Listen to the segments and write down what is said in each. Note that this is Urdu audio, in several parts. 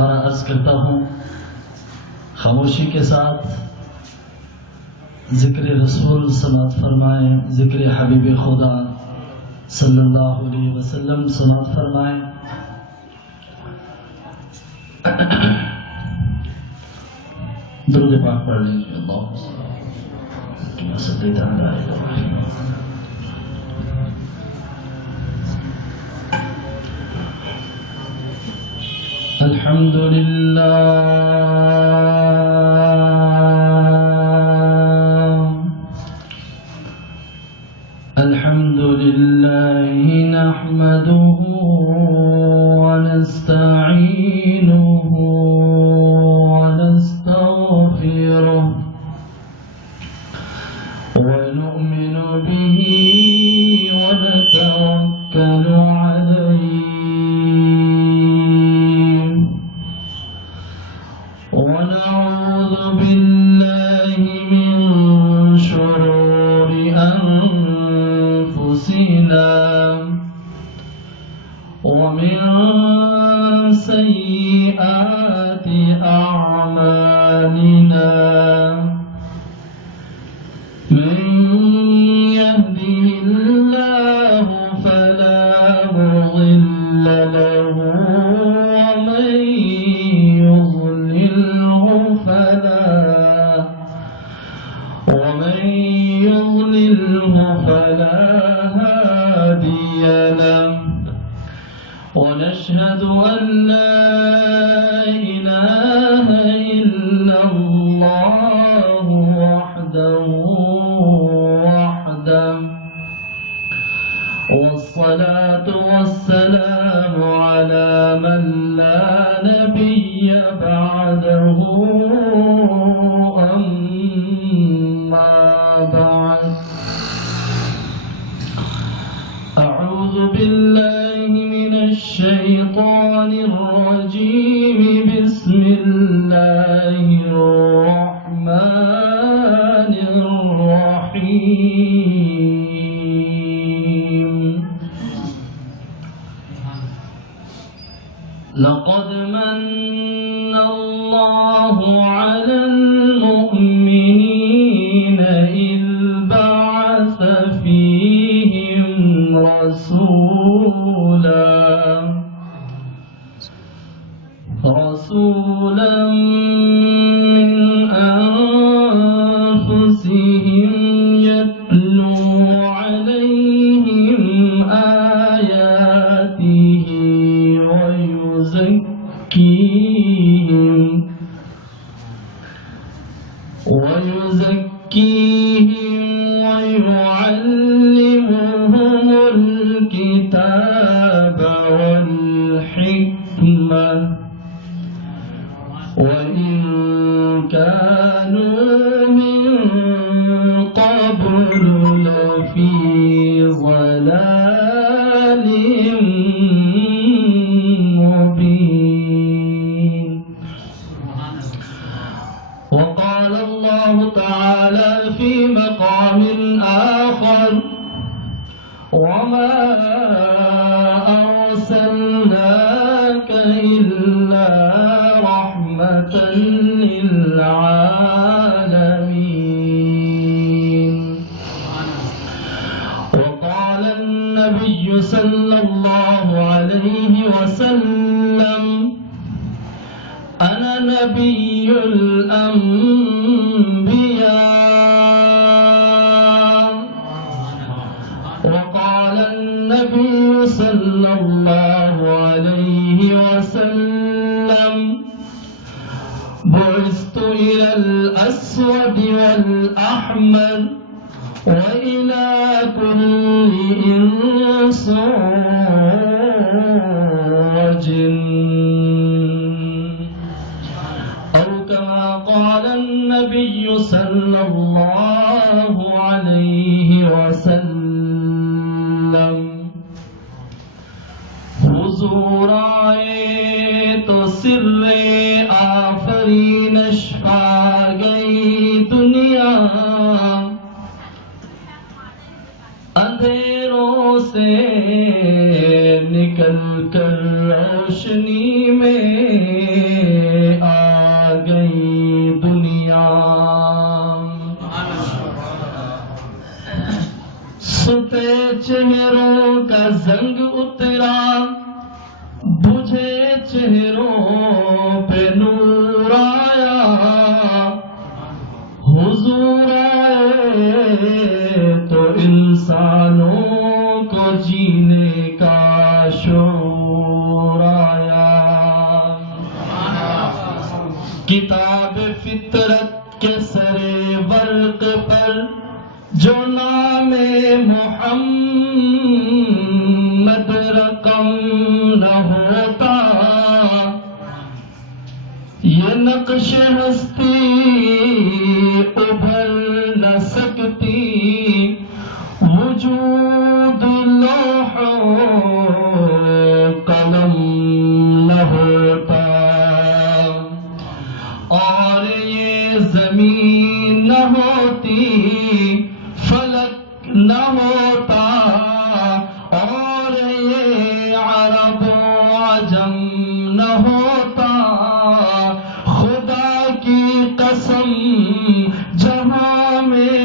عرض کرتا ہوں خاموشی کے ساتھ ذکر رسول سماعت فرمائیں، ذکر حبیب خدا صلی اللہ علیہ وسلم سماعت فرمائیں۔ درود پاک پڑھ لیجیے۔ اللہم صلی تعالی علیہ وسلم۔ الحمد لله نحمده ونستعينه ونستغفره ونؤمن به ونتوكل عليه ونعوذ بالله من شرور أنفسنا ومن سيئات أعمالنا، من يهده الله فلا مضل له ومن يضلله فلا هادي له، ونشهد أن لا إله إلا الله وحده والصلاة والسلام على من لا نبي بعده، أما بعد، أعوذ بالله من الشيطان الرجيم، بسم الله الرحمن الرحيم. لقد من الله على المؤمنين إذ بعث فيهم رسولا من أنفسهم يتلو عليهم آياته ويزكيهم ويعلمهم الكتاب والحكمة وإن كانوا من قبل لفي ضلال مبين. وقال الله تعالى في مقام آخر: وما أرسلناك إلا رحمة للعالمين. وقال النبي صلى الله عليه وسلم: أنا نبي الأنبياء. وقال النبي صلى الله عليه وسلم: بعثت إلى الأسود والأحمر وإلى كل إنس وجن، أو كما قال النبي صلى الله عليه وسلم. حضور آئے تو سر آفرینش پا گئی دنیا، اندھیروں سے نکل کر روشنی میں کتاب فطرت کے سرے ورق پر جو نام محمد رقم نہ ہوتا، یہ نقش ہستی ابھر نہ سکتی، وجود لوح قلم نہ ہوتا، اور یہ زمین نہ ہوتی، فلک نہ ہوتا، اور یہ عرب و عجم نہ ہوتا، خدا کی قسم جہاں میں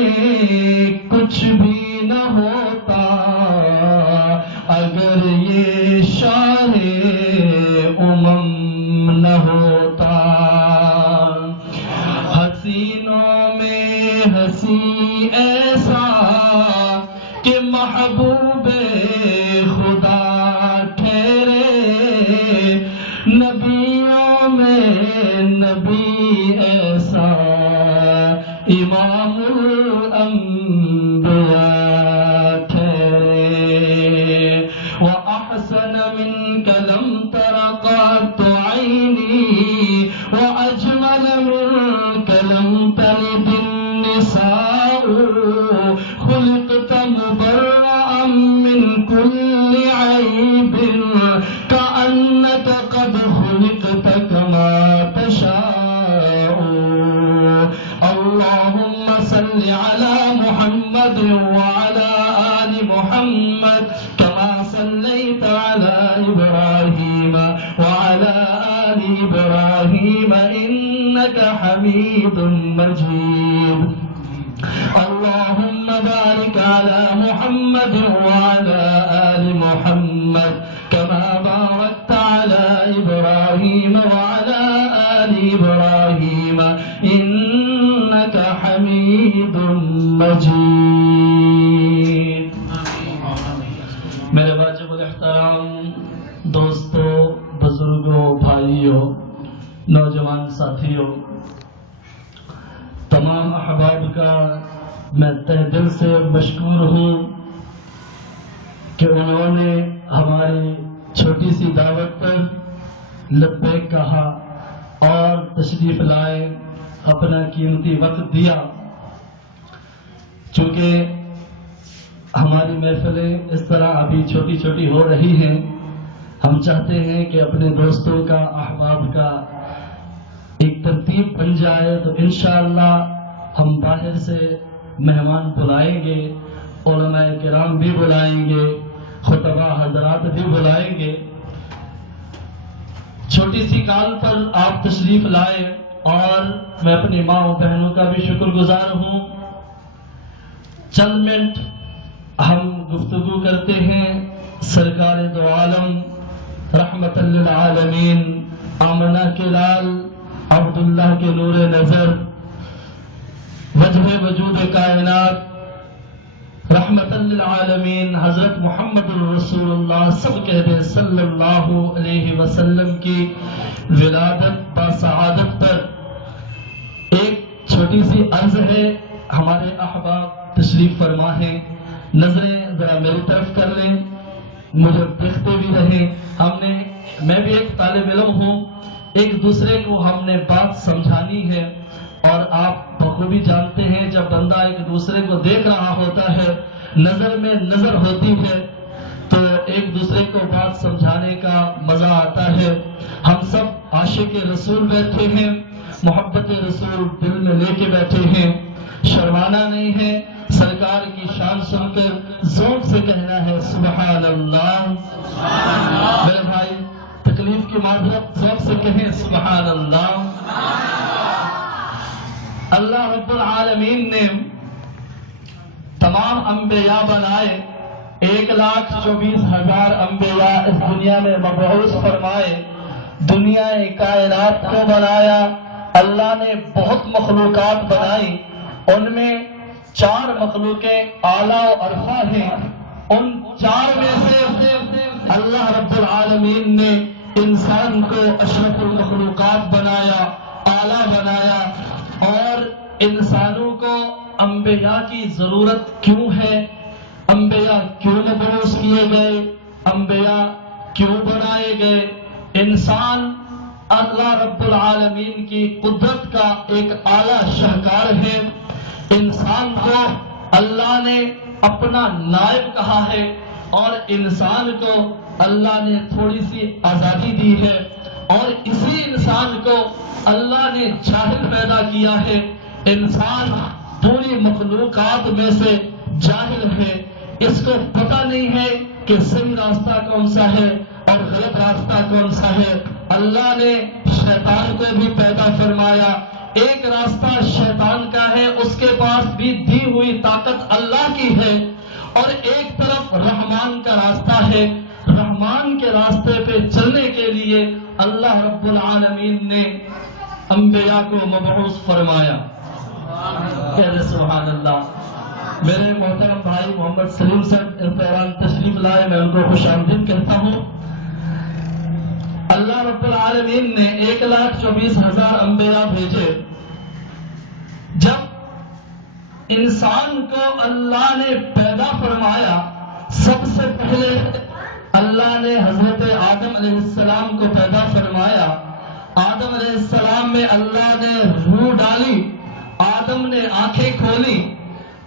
کچھ بھی نہ ہوتا، اگر یہ شاہ امم نہ ہوتا۔ حسینوں میں ہنسی ایسا کہ محبوب خدا ٹھہرے، نبیوں میں نبی ایسا امام الانبیاء ٹھہرے۔ وَأَحْسَنَ مِنْكَ لَمْ تَرَ قَطُّ عَيْنِي، وَأَجْمَلَ مِنْكَ لَمْ تَلِدِ النِّسَاءُ، خُلِقْتَ مُبَرَّأً مِنْ كُلِّ عَيْبٍ، كَأَنَّكَ قَدْ خُلِقْتَ كَمَا تَشَاءُ۔ اللهم صل على محمد وعلى آل محمد كما صليت على إبراهيم وعلى آل إبراهيم إنك حميد مجيد۔ اللهم بارك على محمد وعلى آل محمد كما باركت على إبراهيم وعلى آل إبراهيم إنك حميد مجيد۔ میرے واجب الاحترام دوستوں، بزرگوں، بھائیوں، نوجوان ساتھیوں، تمام احباب کا میں تہ دل سے مشکور ہوں کہ انہوں نے ہماری چھوٹی سی دعوت پر لبیک کہا اور تشریف لائے، اپنا قیمتی وقت دیا۔ چونکہ ہماری محفلیں اس طرح ابھی چھوٹی چھوٹی ہو رہی ہیں، ہم چاہتے ہیں کہ اپنے دوستوں کا، احباب کا ایک ترتیب بن جائے تو انشاءاللہ ہم باہر سے مہمان بلائیں گے، علماء کرام بھی بلائیں گے، خطبہ حضرات بھی بلائیں گے۔ چھوٹی سی کال پر آپ تشریف لائے اور میں اپنی ماں و بہنوں کا بھی شکر گزار ہوں۔ چند منٹ ہم گفتگو کرتے ہیں سرکار دو عالم رحمت للعالمین آمنہ کے لال عبداللہ کے نور نظر وجہ وجود کائنات رحمت للعالمین حضرت محمد الرسول اللہ سب کہہ دیں صلی اللہ علیہ وسلم کی ولادت باسعادت پر ایک چھوٹی سی عرض ہے۔ ہمارے احباب تشریف فرما ہیں، نظریں ذرا میری طرف کر لیں، مجھے دیکھتے بھی رہیں۔ میں بھی ایک طالب علم ہوں، ایک دوسرے کو ہم نے بات سمجھانی ہے، اور آپ بخوبی جانتے ہیں جب بندہ ایک دوسرے کو دیکھ رہا ہوتا ہے، نظر میں نظر ہوتی ہے، تو ایک دوسرے کو بات سمجھانے کا مزہ آتا ہے۔ ہم سب عاشق رسول بیٹھے ہیں، محبت رسول دل میں لے کے بیٹھے ہیں، شرمانا نہیں ہے، سرکار کی شان سن کر ذوق سے کہنا ہے سبحان اللہ۔ میرے بھائی تکلیف کی معذرت، ذوق سے کہیں سبحان اللہ۔ اللہ رب العالمین نے تمام انبیاء بنائے، 1,24,000 انبیاء اس دنیا میں مبعوث فرمائے، دنیا کائنات کو بنایا۔ اللہ نے بہت مخلوقات بنائی، ان میں 4 مخلوقیں اعلیٰ و ارفع ہیں۔ ان 4 میں سے اللہ رب العالمین نے انسان کو اشرف المخلوقات بنایا، اعلیٰ بنایا. اور انسانوں کو انبیاء کی ضرورت کیوں ہے، انبیاء کیوں مبعوث کیے گئے، انبیاء کیوں بنائے گئے. انسان اللہ رب العالمین کی قدرت کا ایک اعلیٰ شاہکار ہے. انسان کو اللہ نے اپنا نائب کہا ہے اور انسان کو اللہ نے تھوڑی سی آزادی دی ہے، اور اسی انسان کو اللہ نے جاہل پیدا کیا ہے. انسان پوری مخلوقات میں سے جاہل ہے، اس کو پتہ نہیں ہے کہ صحیح راستہ کون سا ہے اور غلط راستہ کون سا ہے. اللہ نے شیطان کو بھی پیدا فرمایا. ایک راستہ شیطان کا ہے، اس کے پاس بھی دی ہوئی طاقت اللہ کی ہے، اور ایک طرف رحمان کا راستہ ہے. رحمان کے راستے پہ چلنے کے لیے اللہ رب العالمین نے انبیاء کو مبعوث فرمایا. سبحان اللہ. میرے محترم بھائی محمد سلیم صاحب احترام تشریف لائے، میں ان کو خوش آمدید کہتا ہوں. اللہ رب العالمین نے 1,24,000 انبیاء بھیجے. جب انسان کو اللہ نے پیدا فرمایا، سب سے پہلے اللہ نے حضرت آدم علیہ السلام کو پیدا فرمایا. آدم علیہ السلام میں اللہ نے روح ڈالی. آدم نے آنکھیں کھولی،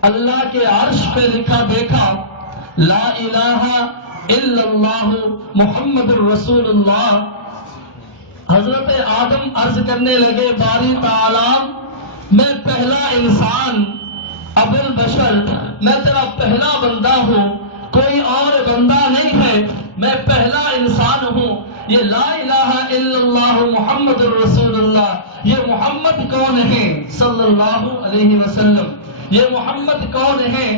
اللہ کے عرش پہ لکھا دیکھا لا الہ الا اللہ محمد الرسول اللہ. حضرت آدم عرض کرنے لگے باری تعالی، میں پہلا انسان ابو البشر، میں تیرا پہلا بندہ ہوں، کوئی اور بندہ نہیں ہے، میں پہلا انسان ہوں. یہ لا الہ الا اللہ محمد الرسول اللہ، یہ محمد کون ہے صلی اللہ علیہ وسلم، یہ محمد کون ہے.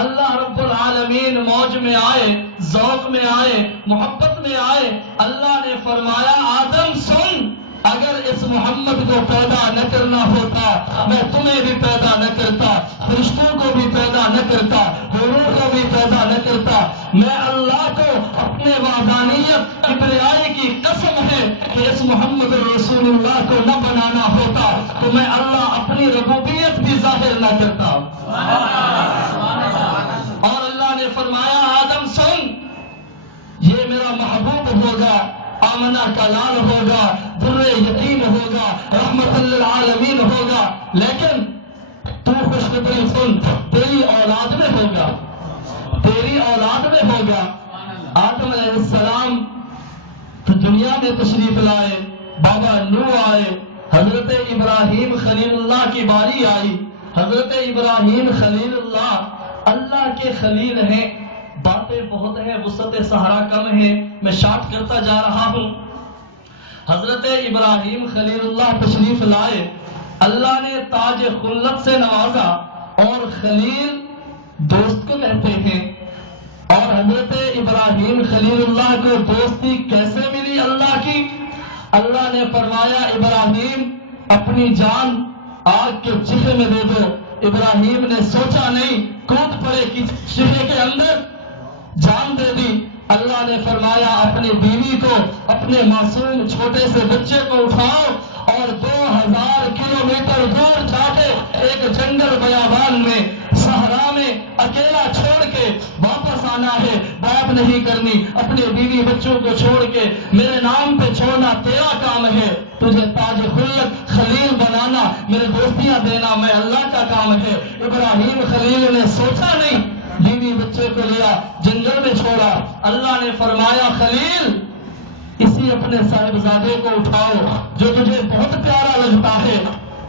اللہ رب العالمین موج میں آئے، ذوق میں آئے، محبت میں آئے. اللہ نے فرمایا آدم سن، اگر اس محمد کو پیدا نہ کرنا ہوتا میں تمہیں بھی پیدا نہ کرتا، فرشتوں کو بھی پیدا نہ کرتا، حوروں کو بھی پیدا نہ کرتا. میں اللہ کو اپنے وحدانیت کبریائی کی قسم ہے کہ اس محمد رسول اللہ کو نہ بنانا ہوتا تو میں اللہ اپنی ربوبیت بھی ظاہر نہ کرتا. اور اللہ نے فرمایا آدم سن، یہ میرا محبوب ہوگا، آمنہ کا لال ہوگا، در یتیم ہوگا، رحمت للعالمین ہوگا، لیکن تو خوشخبری سن، تیری اولاد میں ہوگا، تیری اولاد میں ہوگا. آدم علیہ السلام تو دنیا میں تشریف لائے، بابا نوح آئے، حضرت ابراہیم خلیل اللہ کی باری آئی. حضرت ابراہیم خلیل اللہ کے خلیل ہیں. باتیں بہت ہیں، وسعت صحرا کم ہے، میں شارٹ کرتا جا رہا ہوں. حضرت ابراہیم خلیل اللہ تشریف لائے، اللہ نے تاج خلت سے نوازا، اور خلیل دوست کو کہتے ہیں. اور حضرت ابراہیم خلیل اللہ کو دوستی کیسے ملی اللہ کی؟ اللہ نے فرمایا ابراہیم اپنی جان آگ کے چولہے میں دے دو. ابراہیم نے سوچا نہیں، کود پڑے چولہے کے اندر، جان دے دی. اللہ نے فرمایا اپنی بیوی کو، اپنے معصوم چھوٹے سے بچے کو اٹھاؤ اور 2000 کلومیٹر دور جا کے ایک جنگل بیابان میں صحرا میں اکیلا چھوڑ کے واپس آنا ہے. بات نہیں کرنی، اپنے بیوی بچوں کو چھوڑ کے میرے نام پہ چھوڑنا تیرا کام ہے. تجھے تاج خلت خلیل بنانا، میرے دوستیاں دینا میں اللہ کا کام ہے. ابراہیم خلیل نے سوچا نہیں، بیوی بچے کو لیا، جنگل میں چھوڑا. اللہ نے فرمایا خلیل اسی اپنے صاحبزادے کو اٹھاؤ جو تجھے بہت پیارا لگتا ہے،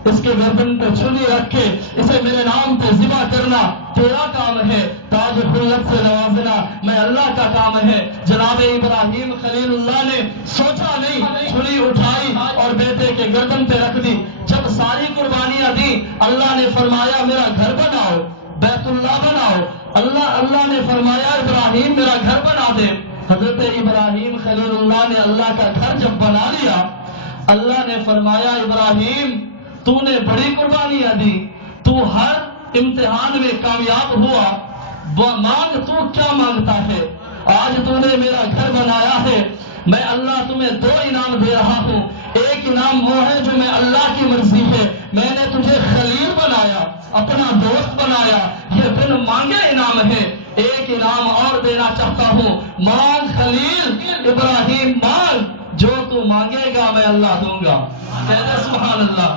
اس کے گردن پہ چھری رکھ کے اسے میرے نام پہ ذبح کرنا تیرا کام ہے. تاج خلت سے نوازنا میں اللہ کا کام ہے. جناب ابراہیم خلیل اللہ نے سوچا نہیں، چھری اٹھائی اور بیٹے کے گردن پہ رکھ دی. جب ساری قربانیاں دی، اللہ نے فرمایا میرا گھر بناؤ، بیت اللہ بناؤ. اللہ نے فرمایا ابراہیم میرا گھر بنا دے. حضرت ابراہیم خلیل اللہ نے اللہ کا گھر جب بنا لیا، اللہ نے فرمایا ابراہیم تو نے بڑی قربانیاں دی، تو ہر امتحان میں کامیاب ہوا، مانگ تو کیا مانگتا ہے؟ آج تو نے میرا گھر بنایا ہے، میں اللہ تمہیں 2 انعام دے رہا ہوں. ایک انعام نام وہ ہے جو میں اللہ کی مرضی ہے میں نے تجھے خلیل بنایا، اپنا دوست بنایا، یہ بن مانگے انعام ہے۔ ایک انعام اور دینا چاہتا ہوں، مانگ خلیل ابراہیم مانگ، جو تو مانگے گا میں اللہ دوں گا۔ کہتے سبحان اللہ۔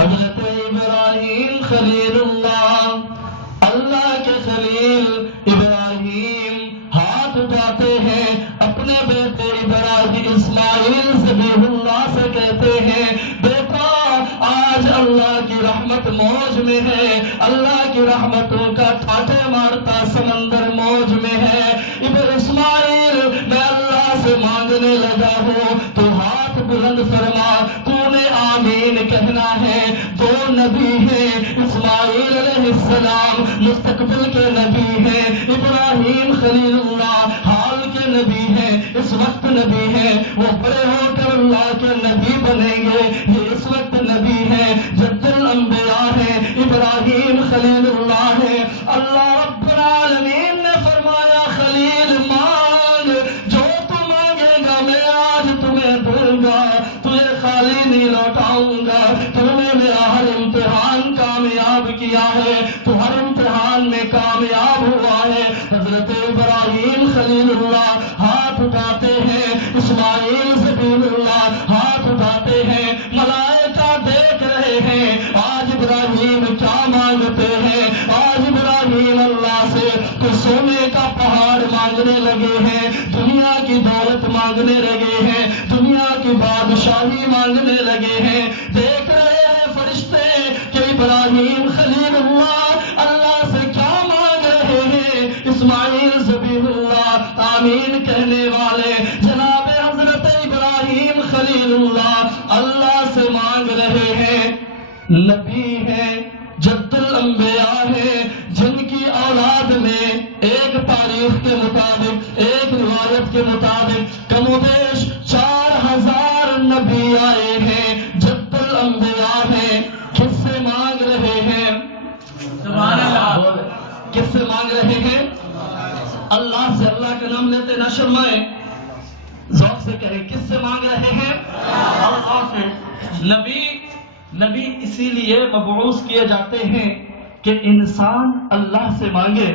حضرت ابراہیم خلیل اللہ، اللہ کے خلیل ابراہیم ہاتھ اٹھاتے ہیں اپنے بیٹے ابراہیم اسماعیل ذبیح اللہ سے کہتے ہیں بیٹا آج اللہ کی رحمت موج میں ہے، اللہ کی رحمتوں کا ٹھاٹے مارتا سمندر موج میں ہے۔ ابن اسماعیل میں اللہ سے مانگنے لگا ہوں تو ہاتھ بلند فرما، تو نے آمین کہنا ہے۔ دو نبی ہیں، اسماعیل علیہ السلام مستقبل کے نبی ہیں، ابراہیم خلیل اللہ حال کے نبی ہیں، اس وقت نبی ہیں، وہ بڑے ہو کر اللہ کے نبی بنیں گے۔ یہ اس وقت نبی ہیں، جد الانبیاء ہیں، ابراہیم خلیل اللہ ہیں۔ اللہ رب العالمین نے فرمایا خلیل مانگ، جو تو مانگے گا میں آج تمہیں دوں گا، تجھے خالی نہیں لوٹاؤں گا۔ تم نے میرا ہر امتحان کامیاب کیا ہے، تو ہر امتحان میں کامیاب ہوا ہے۔ حضرت ابراہیم خلیل اللہ ہاتھ اٹھاتے ہیں، اسماعیل ذبیح اللہ ہاتھ اٹھاتے ہیں، ملائکہ دیکھ رہے ہیں آج ابراہیم کیا مانگتے ہیں۔ آج ابراہیم اللہ سے تو سونے کا پہاڑ مانگنے لگے ہیں، دنیا کی دولت مانگنے لگے ہیں، دنیا کی بادشاہی مانگنے لگے ہیں۔ دیکھ رہے ہیں فرشتے کہ ابراہیم خلیل اللہ اللہ سے کیا مانگ رہے ہیں۔ اسماعیل ذبیح اللہ آمین کہنے والے جناب حضرت ابراہیم خلیل اللہ اللہ سے مانگ رہے ہیں۔ نبی ہیں، جد الانبیاء ہیں، جن کی اولاد میں ایک تاریخ کے مطابق، ایک روایت کے مطابق کم و بیش 4000 نبی آئے ہیں، جد الانبیاء ہیں۔ کس سے مانگ رہے ہیں؟ سبحان اللہ۔ کس سے مانگ رہے ہیں؟ اللہ سے۔ اللہ کا نام لیتے نہ شرمائیں، ذوق سے کہیں کس سے مانگ رہے ہیں؟ اللہ سے۔ نبی اسی لیے مبعوث کیے جاتے ہیں کہ انسان اللہ سے مانگے۔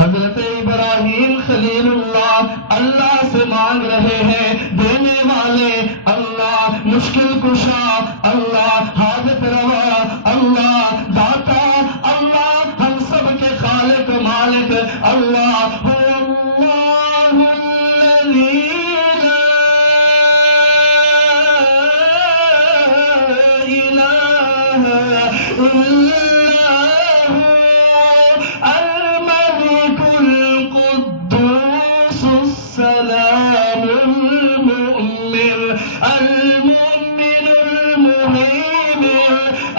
حضرت ابراہیم خلیل اللہ اللہ سے مانگ رہے ہیں، دینے والے اللہ، مشکل کشا اللہ، حاجت روا اللہ، داتا اللہ، ہم سب کے خالق مالک اللہ، هو اللہ الذی لا الہ الا الملك القدوس السلام المؤمن المؤمن المهيمن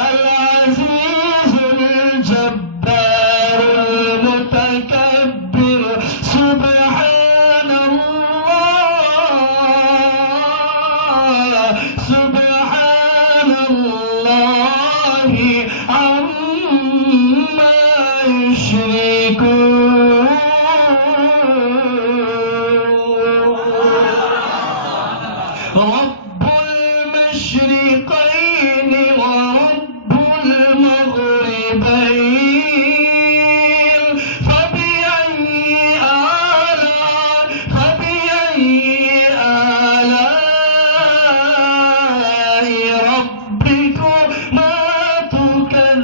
العزيز الجبار المتكبر سبحان الله سبحان الله عما يشركون۔ رب المشرقين ورب المغربين فبأي آلاء ربكما تكذبان۔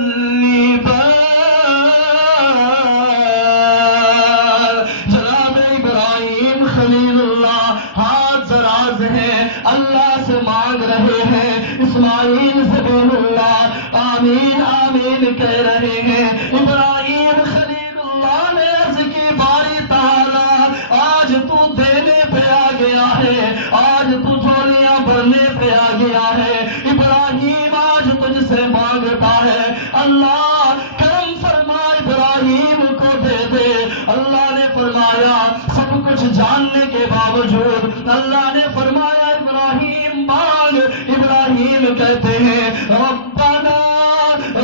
جناب ابراہیم خلیل اللہ ہاتھ دراز ہیں، اللہ سے مانگ رہے ہیں۔ اسماعیل ذبیح اللہ آمین آمین کہہ رہے ہیں۔ ابراہیم خلیل اللہ نے عرض کی باری تعالیٰ آج تو دینے پہ آ گیا ہے، آج تو جھولیاں بھرنے پہ آ گیا ہے۔ ابراہیم آج تجھ سے مانگتا ہے، اللہ کرم فرما ابراہیم کو دے دے۔ اللہ نے فرمایا سب کچھ جاننے کے باوجود اللہ نے فرمایا ابراہیم مانگ۔ ابراہیم کہتے ہیں ربنا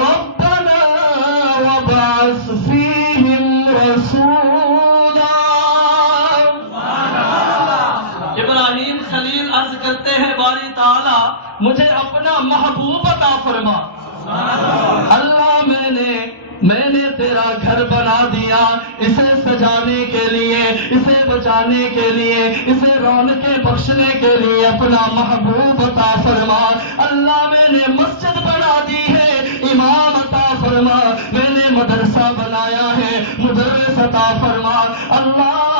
ربنا وابعث فیہم رسولا۔ ابراہیم خلیل عرض کرتے کرتے ہیں باری تعالیٰ مجھے اپنا محبوب عطا فرما۔ اللہ میں نے تیرا گھر بنا دیا، اسے سجانے کے لیے، اسے بچانے کے لیے، اسے رونقیں بخشنے کے لیے اپنا محبوب عطا فرما۔ اللہ میں نے مسجد بنا دی ہے، امام عطا فرما۔ میں نے مدرسہ بنایا ہے، مدرس عطا فرما۔ اللہ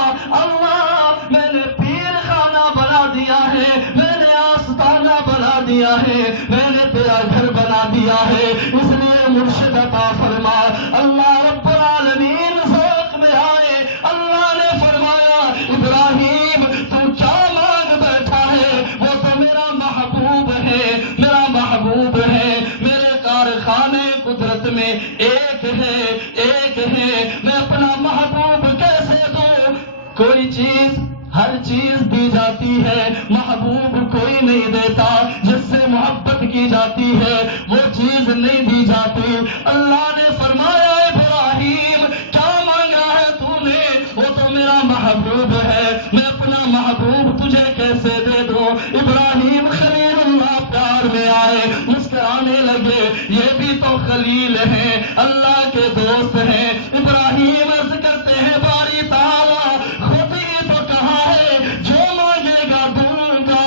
میں نے پیر خانہ بنا دیا ہے، میں نے آستانہ بنا دیا ہے، میں نے تیرا گھر بنا دیا ہے، اس لیے مرشد عطا فرما۔ اللہ رب العالمین ذوق میں آئے، اللہ نے فرمایا ابراہیم تو کیا مانگ بیٹھا ہے، وہ تو میرا محبوب ہے، میرا محبوب ہے، میرے کارخانے قدرت میں ایک ہے، میں اپنا محبوب کیسے دوں؟ کوئی چیز ہر چیز دی جاتی ہے، محبوب کوئی نہیں دیتا، جس سے محبت کی جاتی ہے وہ چیز نہیں دی جاتی۔ اللہ نے فرمایا ابراہیم کیا مانگا ہے تو نے، وہ تو میرا محبوب ہے، میں اپنا محبوب تجھے کیسے دے دوں؟ ابراہیم خلیل اللہ پیار میں آئے، مسکرانے لگے، یہ بھی تو خلیل ہیں، اللہ کے دوست ہیں۔ ابراہیم عرض کرتے ہیں باری تعالیٰ خود ہی تو کہا ہے جو مانگے گا دوں گا،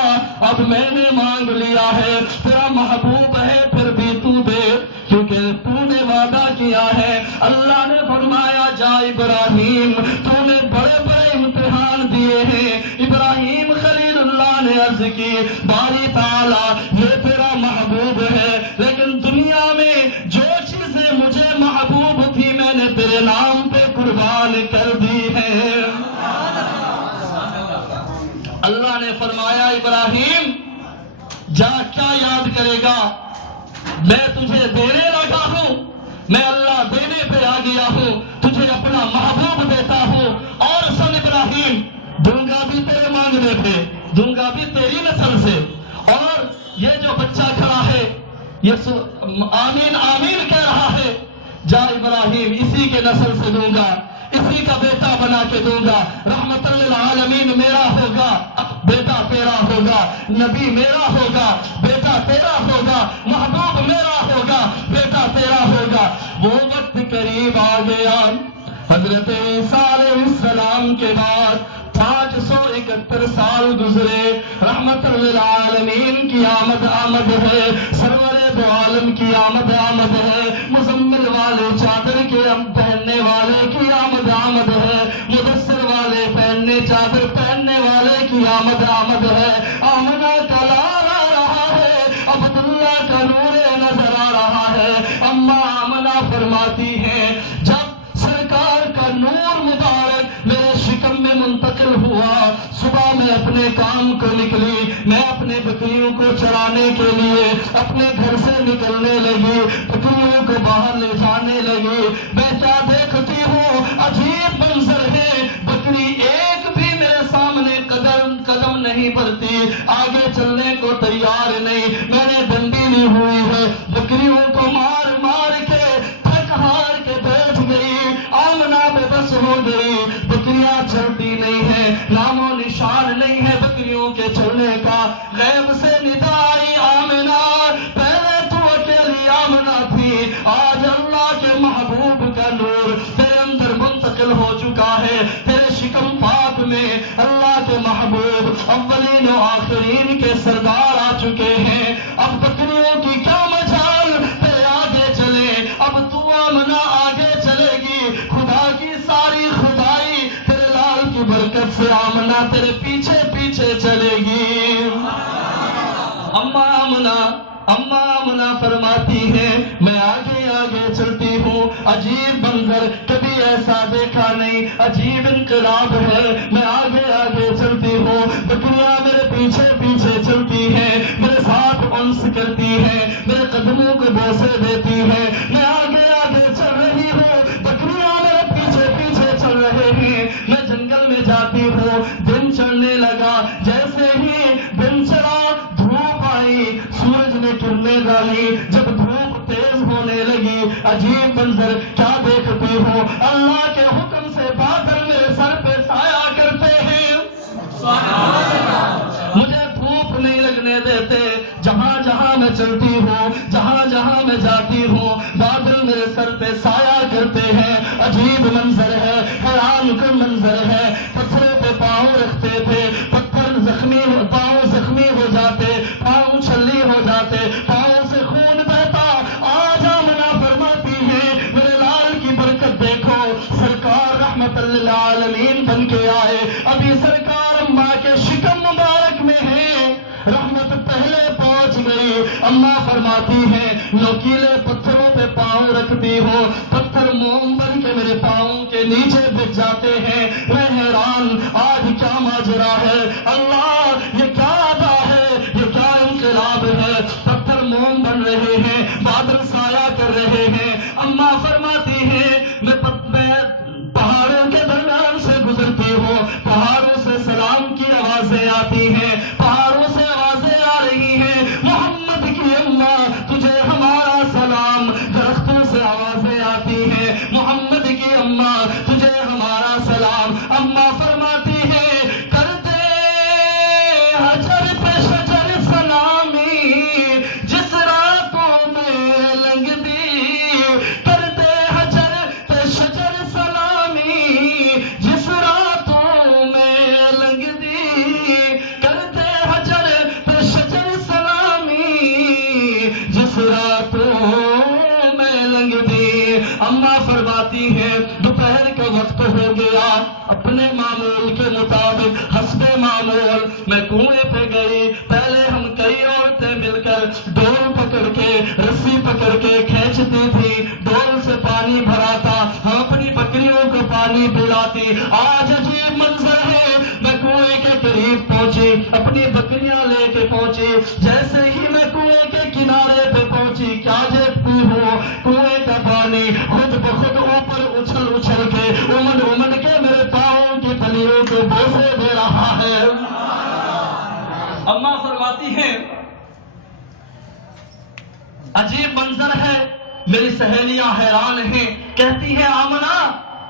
اب میں نے مانگ لیا ہے، تیرا محبوب ہے پھر بھی تو دے، کیونکہ تو نے وعدہ کیا ہے۔ اللہ نے فرمایا جا ابراہیم تو نے بڑے بڑے امتحان دیے ہیں۔ ابراہیم خلیل اللہ نے عرض کی باری تعالیٰ یہ تیرا محبوب ہے، لیکن دنیا میں جو چیزیں مجھے محبوب تھی میں نے تیرے نام پہ قربان کر دی ہے۔ اللہ نے فرمایا ابراہیم جا کیا یاد کرے گا، میں تجھے دینے لگا ہوں، میں اللہ دینے پہ آ گیا ہوں، تجھے اپنا محبوب دیتا ہوں، اور سن ابراہیم دوں گا بھی تیرے مانگنے پہ، دوں گا بھی تیری نسل سے، اور یہ جو بچہ کھڑا ہے یہ آمین آمین کہہ رہا ہے، جا ابراہیم اسی کے نسل سے دوں گا، اسی کا بیٹا بنا کے دوں گا، رحمت للعالمین میرا ہوگا، بیٹا تیرا ہوگا، نبی میرا ہوگا، بیٹا تیرا ہوگا، محبوب میرا ہوگا، بیٹا تیرا ہوگا۔ وہ وقت قریب آ گیا، حضرت عیسیٰ علیہ السلام کے بعد 571 سال گزرے، رحمت للعالمین کی آمد ہے، سرور دو عالم کی آمد ہے، مزمل والے چادر کے پہننے والے کی آمد ہے، مدثر والے پہننے چادر پہننے والے کی آمد ہے۔ آمنہ کا لال آ رہا ہے، عبداللہ کا نور نظر آ رہا ہے۔ اماں آمنہ فرماتی ہیں جب سرکار کا نور مبارک میرے شکم میں منتقل ہوا، صبح میں اپنے کام کو نکلی، میں اپنے بکریوں کو چرانے کے لیے اپنے گھر سے نکلنے لگی، بکریوں کو باہر لے جانے لگی، میں کیا دیکھتی ہوں عجیب منظر ہے، بکری ایک بھی میرے سامنے قدم نہیں بڑھتی، آگے چلنے کو تیار نہیں، میں نے ڈنڈی لی ہوئی ہے، بکریوں کو مار مار کے تھک ہار کے بیٹھ گئی، آمنہ بے بس ہو گئی، بکریاں چلتی نہیں ہیں، نام و نشان نہیں ہے بکریوں کے چلنے کا۔ غیب سے ندا آئی آمنہ، پہلے تو اکیلی آمنہ تھی، آج اللہ کے محبوب کا نور تیرے اندر منتقل ہو چکا ہے، تیرے شکم پاک میں اللہ کے محبوب اولین و آخرین کے سردار آ چکے ہیں، اب بکریوں کی کیا مجال، تیرے آگے چلے، اب تو آمنہ آگے چلے گی، خدا کی ساری خدائی تیرے لال کی برکت سے آمنہ تیرے پیچھے پیچھے چلے گی۔ اماں آمنہ فرماتی ہے میں آگے آگے چلتی ہوں، عجیب منظر کبھی ایسا دیکھا نہیں، عجیب انقلاب ہے، میں آگے آگے چلتی ہوں، بکریاں میرے پیچھے پیچھے چلتی ہیں، میرے ساتھ انس کرتی ہیں، میرے قدموں کو بوسے دیتی ہیں، میں آگے آگے چل رہی ہوں، بکریاں میرے پیچھے پیچھے چل رہے ہیں، میں جنگل میں جاتی ہوں، دن چڑھنے لگا، جیسے ہی دن چڑھا دھوپ آئی، سورج نے کرنے ڈالی، جب دھوپ تیز ہونے لگی، عجیب منظر کیا دیکھتی ہوں، اللہ کے حکم سے بادل میرے سر پہ سایہ کرتے ہیں، مجھے دھوپ نہیں لگتی دیکھنے دیتے. جہاں جہاں میں چلتی ہوں, جہاں جہاں میں جاتی ہوں, بادل میرے سر پہ سایہ کرتے ہیں. عجیب منظر ہے, حیران کن منظر ہے. پتھروں پہ پاؤں رکھتے تھے, پتھر زخمی, پاؤں زخمی ہو جاتے, پاؤں چھلی ہو جاتے, پاؤں سے خون بہتا. آج آمنہ فرماتی ہے میرے لال کی برکت دیکھو, سرکار رحمت للعالمین بن کے آئے. ابھی سرکار اماں کے شکم مبارک میں ہے, رحمت پہلے پہنچ گئی. اماں فرماتی ہے نوکیلے پتھروں پہ پاؤں رکھتی ہو, پتھر موم بن کے میرے پاؤں کے نیچے بچ جاتے ہیں. میں حیران, آج کیا ماجرا ہے اللہ, یہ کیا ادا ہے, یہ کیا انقلاب ہے. پتھر موم بن رہے ہیں, بادل سایہ کر رہے ہیں. اماں فرماتی ہے میں پہاڑوں کے درمیان سے گزرتی ہوں, پہاڑوں سے سلام کی آوازیں آتی ہیں, پہاڑوں سے آوازیں آ رہی ہیں, محمد کی اماں تجھے ہمارا سلام. درختوں سے آوازیں آتی ہیں, محمد کی اماں تجھے ہمارا سلام. اماں فرماتی ہے کرتے حجر پہ شجر سلامی, جس راتوں میں لنگ دی. کرتے حجر پہ شجر سلامی, جس راتوں میں لنگ دی. کرتے حجر پہ شجر سلامی, جس راتوں میں لنگ دی. اماں فرماتی ہے دوپہر کا وقت ہو گیا, اپنے معمول کے مطابق حسب معمول میں کنویں پہ گئی. پہلے ہم کئی عورتیں مل کر ڈول پکڑ کے, رسی پکڑ کے کھینچتی تھی, ڈول سے پانی بھراتا, ہم اپنی بکریوں کو پانی پلاتی. آج عجیب منظر ہے, میں کنویں کے قریب پہنچی, اپنی بکریاں لے کے پہنچی. جیسے ہی میں کنویں کے کنارے پہ پہنچی, کیا دیکھتی ہوں, کنویں کا پانی خود بخود اوپر اچھل اچھل کے, امن امن کے میرے پاؤں کی تلیوں کو بوسے دے رہا ہے. اماں فرماتی ہیں عجیب منظر ہے. میری سہیلیاں حیران ہیں, کہتی ہے آمنہ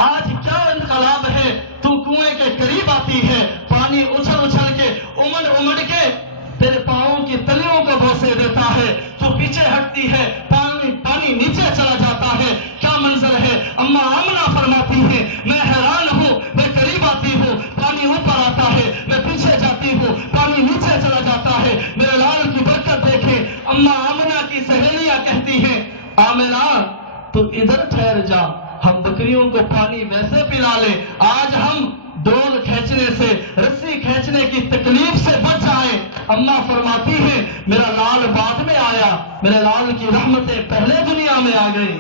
آج کیا انقلاب ہے, تو کنویں کے قریب آتی ہے, پانی اچھل اچھل کے, امڑ امڑ کے تیرے پاؤں کی تلیوں کو بوسے دیتا ہے, تو پیچھے ہٹتی ہے, پانی نیچے چلا جاتا ہے. کیا منظر ہے. اماں آمنہ فرماتی ہے میں حیران ہوں, میں قریب آتی ہوں, پانی اوپر آتا ہے, میں پیچھے جاتی ہوں, پانی نیچے چلا جاتا ہے. میرے لال کی برکت دیکھیں. اماں آمنہ کی سہیلیاں کہتی ہیں آمنہ تو ادھر ٹھہر جا, ہم بکریوں کو پانی ویسے پلا لیں, آج ہم ڈول کھینچنے سے, رسی کھینچنے کی تکلیف سے بچ جائیں. اماں فرماتی ہے میرا لال بعد میں آیا, میرے لال کی رحمتیں پہلے دنیا میں آ گئی.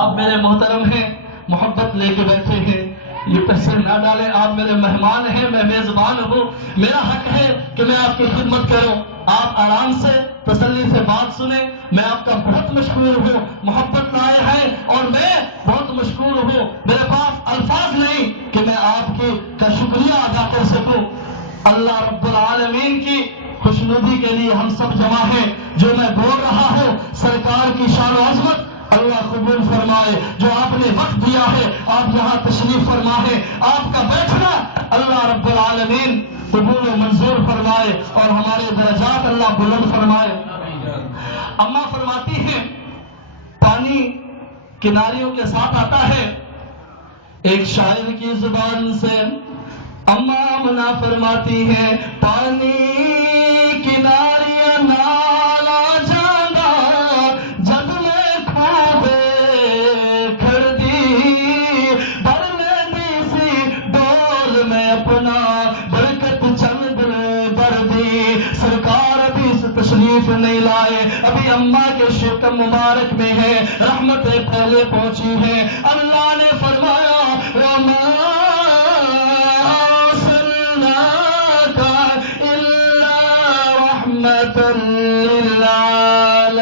آپ میرے محترم ہیں, محبت لے کے بیٹھے ہیں, یہ پیسے نہ ڈالیں, آپ میرے مہمان ہیں, میں میزبان ہوں, میرا حق ہے کہ میں آپ کی خدمت کروں. آپ آرام سے تسلی سے بات سنیں. میں آپ کا بہت مشکور ہوں, محبت لائے ہیں اور میں بہت مشکور ہوں. میرے پاس الفاظ نہیں کہ میں آپ کا شکریہ ادا کر سکوں. اللہ رب العالمین کی خوشنودی کے لیے ہم سب جمع ہیں. جو میں بول رہا ہوں سرکار کی شان و عظمت اللہ قبول فرمائے. جو آپ نے وقت دیا ہے, آپ یہاں تشریف فرما ہے, آپ کا بیٹھنا اللہ رب العالمین قبول و منظور فرمائے اور ہمارے درجات اللہ بلند فرمائے. اماں فرماتی ہیں پانی کناریوں کے ساتھ آتا ہے. ایک شاعر کی زبان سے اماں آمنہ فرماتی ہے پانی کناریاں نالا جانا, جب میں کھوبے کھڑ دی, بھرنے دی سی ڈول میں اپنا, برکت چند بر دی. سرکار ابھی سے تشریف نہیں لائے, ابھی اماں کے شکم مبارک میں ہے, رحمتیں پہلے پہنچی ہیں. اللہ نے فرمایا وَمَا أَرْسَلْنَاكَ إِلَّا رَحْمَةً لِلْعَالَمِينَ.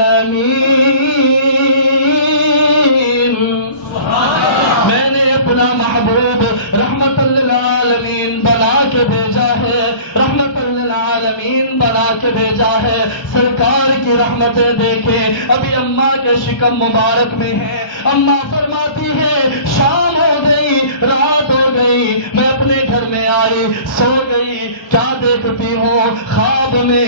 میں نے اپنا محبوب رحمت للعالمین بنا کے بھیجا ہے, رحمت للعالمین بنا کے بھیجا ہے. سرکار کی رحمتیں دیکھیں, ابھی اماں کے شکم مبارک میں ہے. اماں فرماتی ہے شام ہو گئی, رات ہو گئی, میں اپنے گھر میں آئی, سو گئی. کیا دیکھتی ہو؟ خواب میں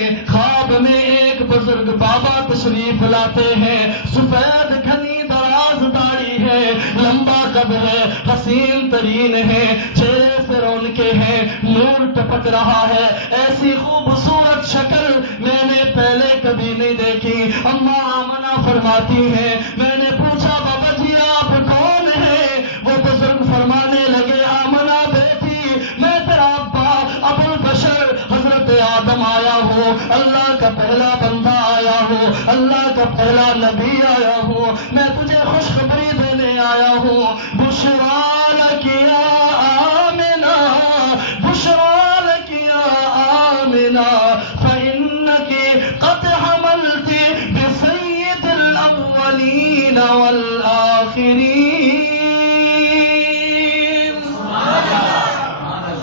ایک بزرگ بابا تشریف لاتے ہیں. سفید گھنی دراز داڑھی ہے، لمبا قد ہے، حسین ترین ہے، چہرے سے رونقیں ہیں، نور ٹپک رہا ہے. ایسی خوبصورت شکل میں نے پہلے کبھی نہیں دیکھی. اماں آمنہ فرماتی ہیں میں نے پوچھا بابا جی آپ کون ہیں؟ وہ بزرگ فرمانے لگے آمنہ بیٹی میں تیرا ابا ابو البشر حضرت آدم آیا ہوں، اللہ کا پہلا بندہ آیا ہوں، اللہ کا پہلا نبی آیا ہوں. میں تجھے خوشخبری دینے آیا ہوں. بشرا لک یا آمنہ، بشرا لک یا آمنہ، فإنک قد حملت بسید الاولین والآخرین.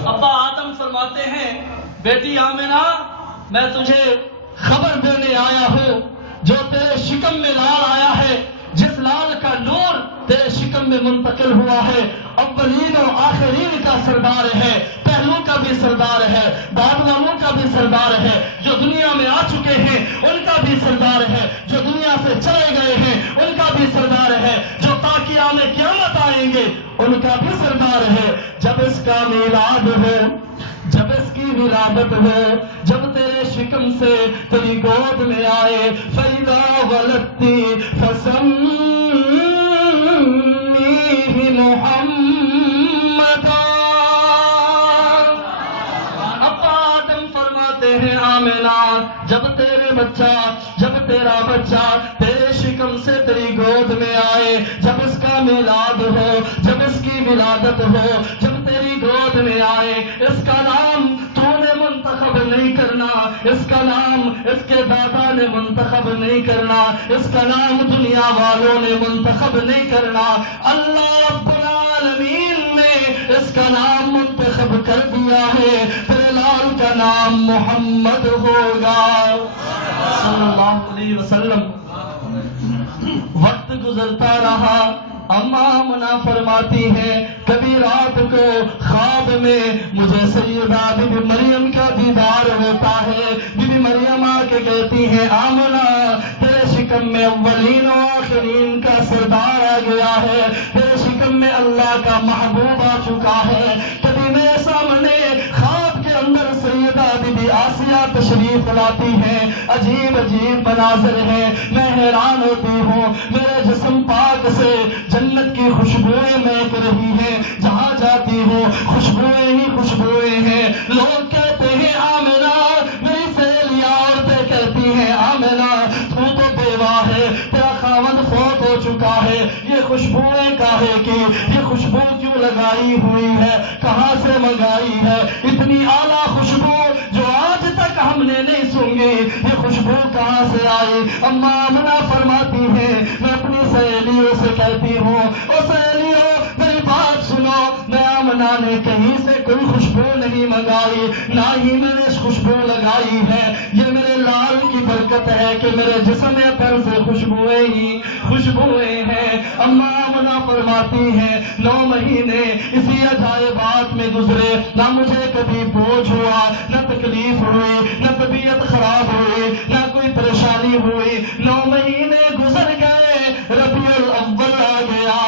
ابا آدم فرماتے ہیں بیٹی آمنہ میں تجھے خبر دینے آیا ہوں جو تیرے شکم میں لال آیا ہے، جس لال کا نور تیرے شکم میں منتقل ہوا ہے، اولین و آخرین کا سردار ہے، پہلو کا بھی سردار ہے، بعد والوں کا بھی سردار ہے، جو دنیا میں آ چکے ہیں ان کا بھی سردار ہے، جو دنیا سے چلے گئے ہیں ان کا بھی سردار ہے، جو تا قیام قیامت آئیں گے ان کا بھی سردار ہے. جب اس کا میلاد ہو، جب اس کی ولادت ہو، جب تیرے شکم سے تیری گود میں آئے، فَإِذَا وَلَدْتِ فَسَمِّيهِ مُحَمَّدًا. ابا آدم فرماتے ہیں آمنہ جب تیرا بچہ تیرے شکم سے تیری گود میں آئے، جب اس کا میلاد ہو، جب اس کی ولادت ہو، جب تیری گود میں آئے، اس کا نام تو نے منتخب نہیں کرنا، اس کا نام اس کے دادا نے منتخب نہیں کرنا، اس کا نام دنیا والوں نے منتخب نہیں کرنا، اللہ رب العالمین نے اس کا نام منتخب کر دیا ہے. تیرے لال کا نام محمد ہوگا صلی اللہ علیہ وسلم. وقت گزرتا رہا. اماں آمنہ فرماتی ہیں کبھی رات کو خواب میں مجھے سیدہ بی بی مریم کا دیدار ہوتا ہے. بی بی مریم آ کے کہتی ہیں آمنہ تیرے شکم میں اولین و آخرین کا سردار آ گیا ہے، تیرے شکم میں اللہ کا محبوب آ چکا ہے. کبھی میرے سامنے خواب کے اندر سیدہ بی بی آسیہ تشریف لاتی ہیں، عجیب عجیب مناظر ہیں، میں حیران ہوتی ہوں. میرے جسم پاک سے جنت کی خوشبوئیں مہک رہی ہیں، جہاں جاتی ہوں خوشبوئیں ہی خوشبوئیں ہیں. لوگ کہتے ہیں آمنہ، میری سہیلیاں عورتیں کہتی ہیں آمنہ تو بیوہ ہے، تیرا خاوند فوت ہو چکا ہے، یہ خوشبوئیں کاہے کی، یہ خوشبو کیوں لگائی ہوئی ہے، کہاں سے منگائی ہے؟ اتنی اعلیٰ خوشبو جو آج تک ہم نے نہیں سونگی، یہ خوشبو کہاں سے آئی؟ اماں آمنہ فرماتی ہیں میں اپنی سہیلیوں سے کہتی ہوں او سہیلیوں میری بات سنو، میں آمنہ نے کہیں سے کوئی خوشبو نہیں منگائی، نہ ہی میں نے خوشبو لگائی ہے. یہ میرے لال کی برکت ہے کہ میرے جسم پر سے خوشبوئیں ہی خوشبوئیں ہیں. اماں آمنہ فرماتی ہیں 9 مہینے اسی عجائبات میں گزرے، نہ مجھے کبھی بوجھ ہوا، نہ تکلیف ہوئی، نہ طبیعت خراب ہوئی، نہ کوئی پریشانی ہوئی. 9 مہینے گزر گئے، ربیع الاول آ گیا،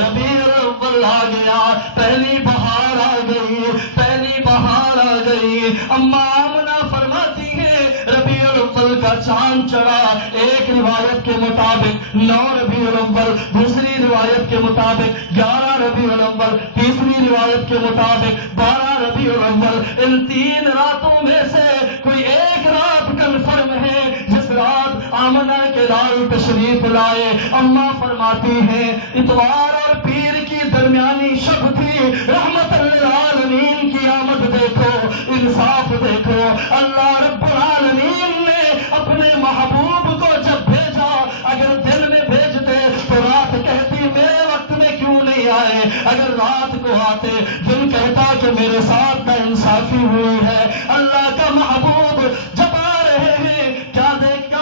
ربیع الاول آ گیا، پہلی بہار آ گئی، پہلی بہار آ گئی. اماں آمنہ فرماتی ہے ربیع الاول کا چاند چڑھا. ایک روایت کے مطابق 9 ربیع الاول، دوسری روایت کے مطابق 11 ربیع الاول، تیسری روایت کے مطابق 12 ربیع الاول. ان 3 راتوں میں سے کوئی ایک رات کنفرم ہے جس رات آمنہ کے لال تشریف لائے. اماں فرماتی ہیں اتوار اور پیر کی درمیانی شب تھی، رحمت للعالمین کی آمد دیکھو، انصاف دیکھو. اللہ رب العالمین نے اپنے محبوب کو جب بھیجا، اگر دن میں بھیجتے تو رات کہتی میرے وقت میں کیوں نہیں آئے، اگر رات کو آتے دن کہتا کہ میرے ساتھ کا انصافی ہوئی ہے. اللہ کا محبوب جب آ رہے ہیں کیا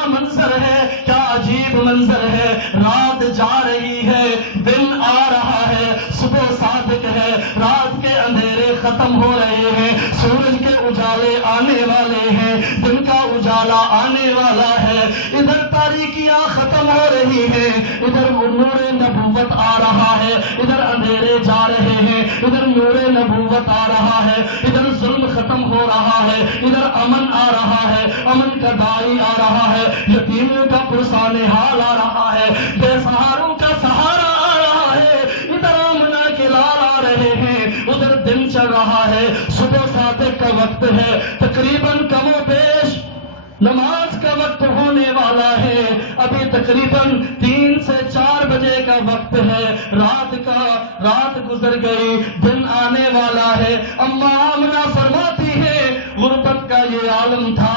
منظر ہے، کیا عجیب منظر ہے. رات جا رہی ہے، دن آ رہا ہے، صبح صادق ہے، رات کے اندھیرے ختم ختم ہو رہے ہیں، سورج کے اجالے آنے والے ہیں، دن کا اجالا آنے والا ہے، ادھر تاریکیاں ختم ہو رہی ہیں، ادھر نور نبوت آ رہا ہے، ادھر اندھیرے جا رہے ہیں، ادھر نور نبوت آ رہا ہے، ادھر ظلم ختم ہو رہا ہے، ادھر امن آ رہا ہے، امن کا دائی آ رہا ہے، یتیموں کا پرسان حال آ رہا ہے، بے سہاروں کا سہارا آ رہا ہے، ادھر آمنہ کے لال آ رہے ہیں، ادھر دن چل رہا ہے، صبح صادق کا وقت ہے، تقریباً کم و بیش نماز کا وقت ہونے والا ہے، ابھی تقریباً 3 سے 4 بجے کا وقت ہے، رات گزر گئی، دن آنے والا ہے۔ اما آمنہ فرماتی ہے غربت کا یہ عالم تھا،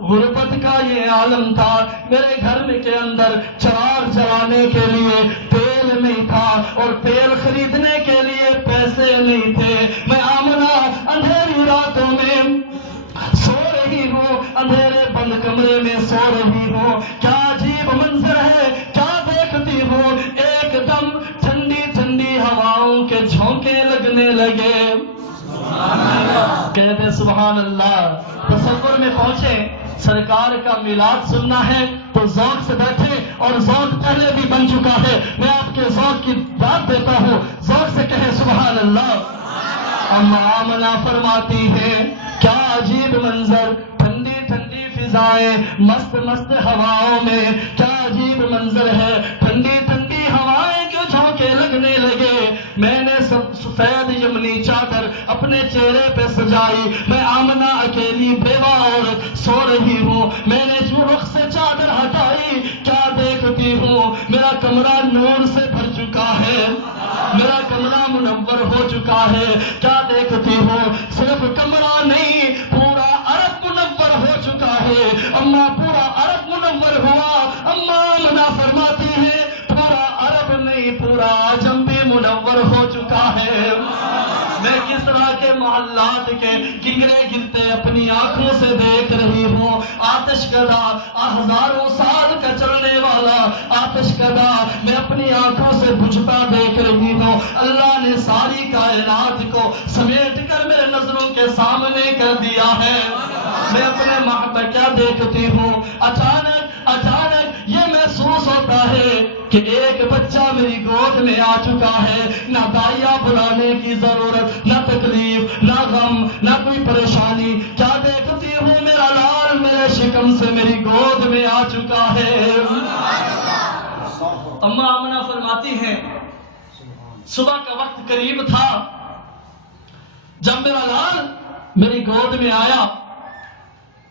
غربت کا یہ عالم تھا، میرے گھر میں کے اندر چراغ جلانے کے لیے تیل نہیں تھا اور تیل خریدنے کے لیے پیسے نہیں تھے، میں آمنہ اندھیری راتوں میں سو رہی ہوں، اندھیرے بند کمرے میں سو رہی ہوں، کیا عجیب منظر ہے، کیا دیکھتی ہوں، ایک دم ٹھنڈی ٹھنڈی ہواؤں کے جھونکے لگنے لگے، کہتے سبحان اللہ۔ تصور میں پہنچے، سرکار کا میلاد سننا ہے تو ذوق سے بیٹھے، اور ذوق پہلے بھی بن چکا ہے، میں آپ کے ذوق کی داد دیتا ہوں، ذوق سے کہیں سبحان اللہ۔ اما آمنہ فرماتی ہے کیا عجیب منظر، ٹھنڈی ٹھنڈی فضائیں، مست مست ہواؤں میں، کیا عجیب منظر ہے، ٹھنڈی ٹھنڈی ہوائیں کے جھونکے لگنے لگے، میں نے سفید یمنی چادر اپنے چہرے پہ سجائی، میں آمنہ اکیلی بیوہ عورت سو رہی ہوں، میں نے جو رخ سے چادر ہٹائی، کیا دیکھتی ہوں، میرا کمرہ نور سے بھر چکا ہے، میرا کمرہ منور ہو چکا ہے، کیا دیکھتی ہوں، صرف کمرہ نہیں پورا عرب منور ہو چکا ہے، اما پورا عرب منور ہوا، اما آمنہ فرماتی ہے پورا عرب نہیں پورا عجم بھی منور ہو چکا ہے، میں کس طرح کے محلات کے کنگرے گرتے اپنی آنکھوں سے دیکھ رہی ہوں، آتش کدا ہزاروں سال کا چلنے والا آتش کدا میں اپنی آنکھوں سے بجھتا دیکھ رہی ہوں، اللہ نے ساری کائنات کو سمیٹ کر میرے نظروں کے سامنے کر دیا ہے، میں اپنے محبت کیا دیکھتی ہوں، اچانک یہ محسوس ہوتا ہے کہ ایک بچہ میری گود میں آ چکا ہے، نہ دائیا بلانے کی ضرورت، نہ تکلیف، نہ غم، نہ کوئی پریشانی، کیا دیکھتی ہوں میرا لال میرے شکم سے میری گود میں آ چکا ہے۔ اما آمنہ فرماتی ہیں صبح کا وقت قریب تھا، جب میرا لال میری گود میں آیا،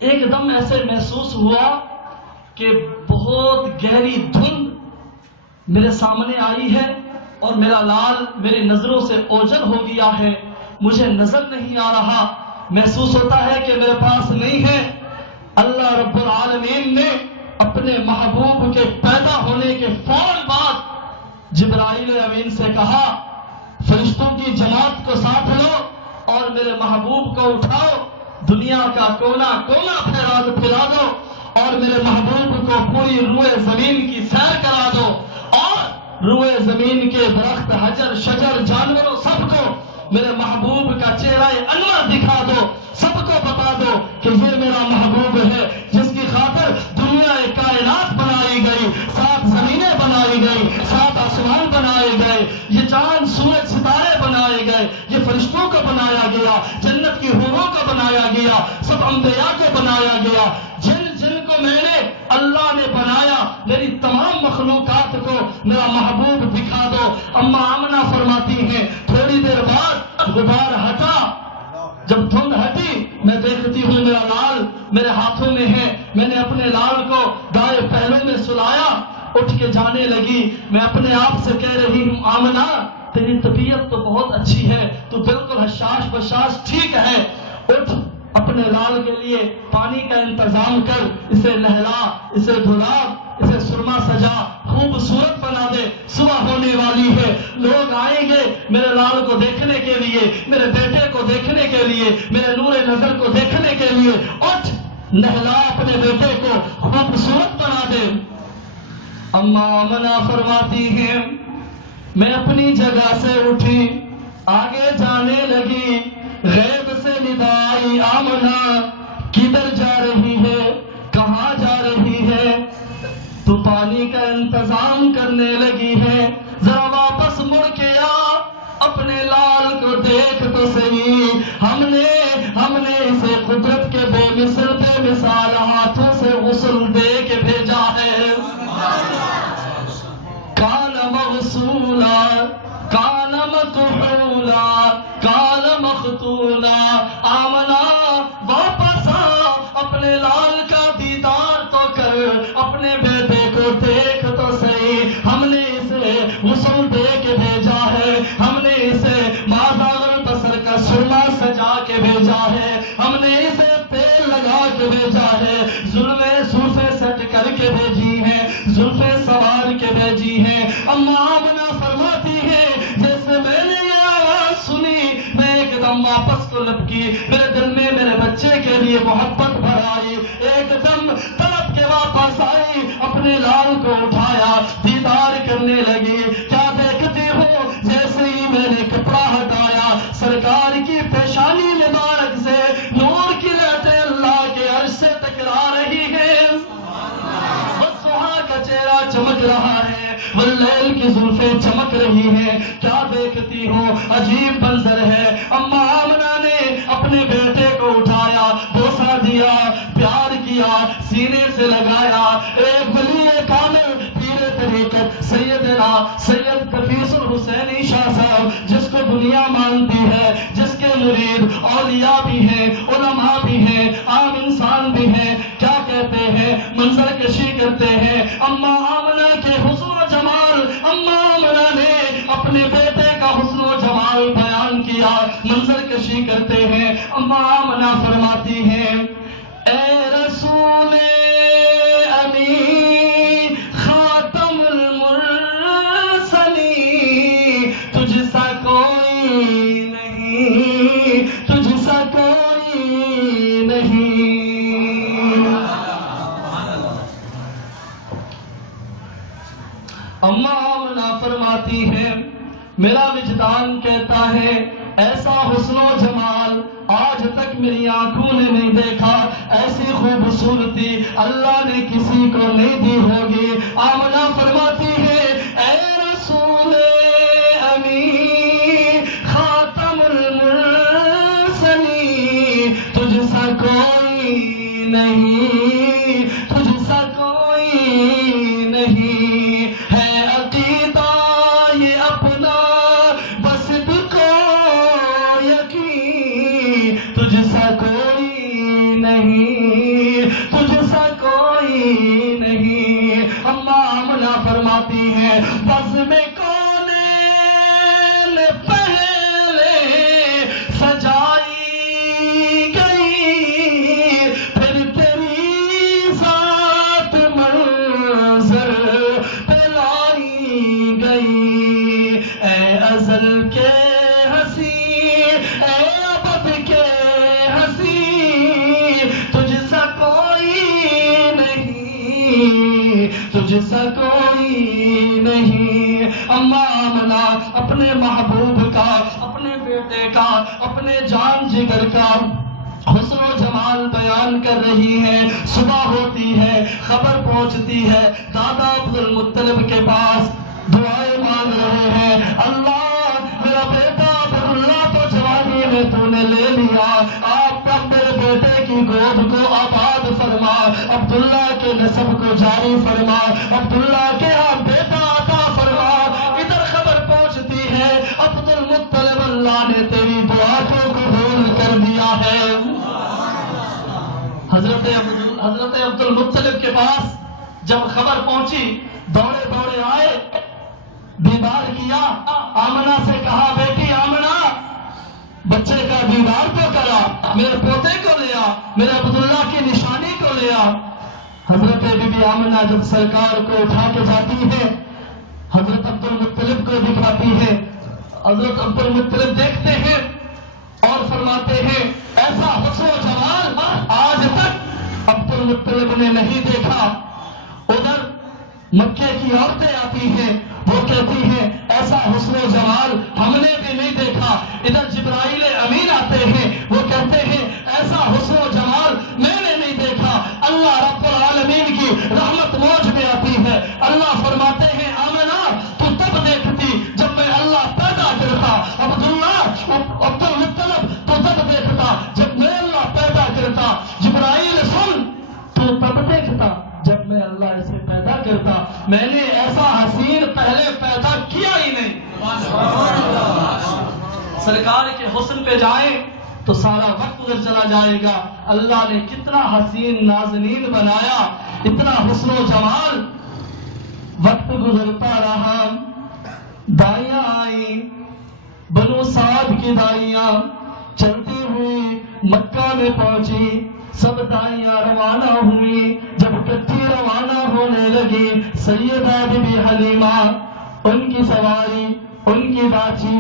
ایک دم ایسے محسوس ہوا کہ بہت گہری دھند میرے سامنے آئی ہے اور میرا لال میری نظروں سے اوجھل ہو گیا ہے، مجھے نظر نہیں آ رہا، محسوس ہوتا ہے کہ میرے پاس نہیں ہے۔ اللہ رب العالمین نے اپنے محبوب کے پیدا ہونے کے فوراً بعد جبرائیل امین سے کہا فرشتوں کی جماعت کو ساتھ لو اور میرے محبوب کو اٹھاؤ، دنیا کا کونا کونا پھیلا دو اور میرے محبوب کو پوری روئے زمین کی سیر کرا دو، اور روئے زمین کے درخت، حجر، شجر، جانوروں سب کو میرے محبوب کا چہرہ انور دکھا دو، سب کو بتا دو کہ یہ میرا محبوب ہے جس کی خاطر دنیا کائنات بنائی گئی، 7 زمینیں بنائی گئی، 7 آسمان بنائے گئے، یہ چاند سورج ستارے بنائے گئے، یہ فرشتوں کو بنایا گیا، جنت کی حوروں کو بنایا گیا، سب انبیاء کو بنایا گیا، جن کو میں نے اللہ نے بنایا، میری تمام مخلوقات کو میرا محبوب دکھا دو۔ اما آمنہ فرماتی ہیں تھوڑی دیر بعد غبار ہٹا، جب دھند ہٹی میں دیکھتی ہوں میرا لال میرے ہاتھوں میں ہے، میں نے اپنے لال کو دائیں پہلو میں سلایا، اٹھ کے جانے لگی، میں اپنے آپ سے کہہ رہی ہوں آمنہ تیری طبیعت تو بہت اچھی ہے، تو بالکل حشاش بشاش ٹھیک ہے، اٹھ اپنے لال کے لیے پانی کا انتظام کر، اسے نہلا، اسے دھلا، اسے سرما سجا، خوبصورت بنا دے، صبح ہونے والی ہے، لوگ آئیں گے میرے لال کو دیکھنے کے لیے، میرے بیٹے کو دیکھنے کے لیے، میرے نور نظر کو دیکھنے کے لیے، اٹھ نہلا اپنے بیٹے کو، خوبصورت بنا دے۔ اما آمنہ فرماتی ہیں میں اپنی جگہ سے اٹھی، آگے جانے لگی، غیب سے ندائی آمنا کدھر جا رہی ہے کہاں جا رہی ہے تو پانی کا انتظام کرنے لگی ہے ذرا واپس مڑ کے آ اپنے لال کو دیکھ تو صحیح ہم نے اسے قدرت کے بے مثال ہاتھوں سے غسل دے کے بھیجا ہے کان مغسولا کان مکحولا کان مختولا آمنا واپس آ اپنے لال کا دیدار تو کر اپنے بیٹے کو دیکھ تو صحیح ہم نے اسے غسل دے کے بھیجا ہے ہم نے اسے مازاغ بصر کا سرما سجا کے بھیجا ہے ہم نے اسے تیل لگا کے بھیجا ہے زلفیں سٹ کر کے بھیجی ہیں زلفیں سوار کے بھیجی ہیں اماں آمنہ فرماتی ہے جیسے میں نے یہ آواز سنی میں ایک دم واپس کو لپکی میرے دل میں میرے بچے کے لیے محبت بھر آئی ایک دم تڑپ کے واپس آئی اپنے لال کو اٹھایا دیدار کرنے لگی کیا دیکھتی ہو جیسے ہی میں نے کپڑا ہٹایا سرکار کی پیشانی مبارک سے نور کی لہریں اللہ کے عرش سے ٹکرا رہی ہے والضحیٰ کا چہرہ چمک رہا ہے واللیل کی زلفیں چمک رہی ہیں کیا دیکھتی ہو عجیب منظر ہے اماں آمنہ نے اپنے بیٹے کو اٹھایا بوسہ دیا پیار کیا سینے سے لگایا ایک ولی کامل پیر طریقت سیدنا سید حفیظ الحسینی شاہ صاحب جس کو دنیا مانتی ہے جس کے مرید اولیاء بھی ہیں علماء بھی ہیں عام انسان بھی ہیں کیا کہتے ہیں منظر کشی کرتے ہیں اماں آمنہ کے حسن و جمال اماں آمنہ نے اپنے بیٹے کا حسن و جمال بیان کیا منظر کشی کرتے ہیں اماں آمنہ فرماتی ہیں اے رسول امی خاتم المرسلین تجھ سا کوئی نہیں تجھ سا کوئی نہیں اماں آمنہ فرماتی ہے میرا وجدان کہتا ہے ایسا حسن و جمال آج تک میری آنکھوں نے نہیں دیکھا ایسی خوبصورتی اللہ نے کسی کو نہیں دی ہوگی آمنہ فرماتی ہے اے رسول امی خاتم المرسلین تجھ سا کوئی نہیں تجھ سا کوئی نہیں ہے عقیدہ یہ اپنا بس کو یقین تجھ سا کوئی نہیں تجھ سا کوئی نہیں اماں آمنہ فرماتی ہے بس میں کونین پہلے سجائی گئی پھر تیری ذات منظر پہ لائی گئی اے ازل کے ہنسی اے ابد کے ہنسی تجھ سا کوئی نہیں تجھ سا کوئی نہیں اماں آمنہ اپنے محبوب کا اپنے بیٹے کا اپنے جان جگر کا حسن و جمال بیان کر رہی ہے صبح ہوتی ہے خبر پہنچتی ہے دادا عبد المطلب کے پاس دعائیں مانگ رہے ہیں اللہ میرا بیٹا عبداللہ تو جوانی میں تو نے لے لیا آپ کا میرے بیٹے کی گود کو آباد فرما عبداللہ کے نسب کو جاری فرما عبداللہ کے ہاں بیٹا عطا فرما ادھر خبر پہنچتی ہے عبد المطلب اللہ نے تیری دعا کو قبول کر دیا ہے حضرت عبد المطلب کے پاس جب خبر پہنچی دوڑے دوڑے آئے دیدار کیا آمنہ سے کہا بیٹی آمنہ بچے کا دیدار تو کرا میرے پوتے کو لیا میرے عبداللہ کی نشانی کو لیا حضرت بی بی آمنہ جب سرکار کو اٹھا کے جاتی ہے حضرت عبد المطلب کو دکھاتی ہے حضرت عبد المطلب دیکھتے ہیں اور فرماتے ہیں ایسا حسن و جمال آج تک عبد المطلب نے نہیں دیکھا ادھر مکے کی عورتیں آتی ہیں وہ کہتی ہیں ایسا حسن و جمال ہم نے بھی نہیں دیکھا. ادھر جبرائیل امین آتے ہیں، وہ کہتے ہیں ایسا حسن و جمال میں نے نہیں دیکھا. اللہ رب العالمین کی رحمت موج میں آتی ہے. اللہ فرماتے ہیں آمنہ تو تب دیکھتی جب میں اللہ پیدا کرتا. عبد المطلب تو تب دیکھتا جب میں اللہ پیدا کرتا. جبرائیل سن تو تب دیکھتا جب میں اللہ اسے پیدا کرتا. میں نے ایسا حسین پہلے پیدا کیا ہی نہیں. سرکار کے حسن پہ جائیں تو سارا وقت گزر چلا جائے گا. اللہ نے کتنا حسین نازنین بنایا، اتنا حسن و جمال. وقت گزرتا رہا، دائیاں آئیں، بنو سعد کی دائیاں چلتی ہوئی مکہ میں پہنچی. سب دائیاں روانہ ہوئی. جب کٹھی روانہ ہونے لگی، سیدہ بی بی حلیمہ ان کی سواری، ان کی باچی،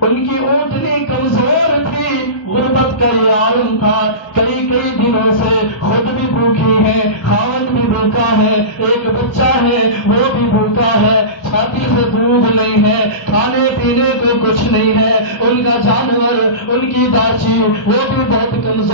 ان کی اونٹنی کمزور تھی. غربت کا یہ عالم تھا، کئی دنوں سے خود بھی بھوکی ہے، خاوند بھی بھوکا ہے، ایک بچہ ہے وہ بھی بھوکا ہے، چھاتی سے دودھ نہیں ہے، کھانے پینے کو کچھ نہیں ہے. ان کا جانور، ان کی باچی وہ بھی بہت کمزور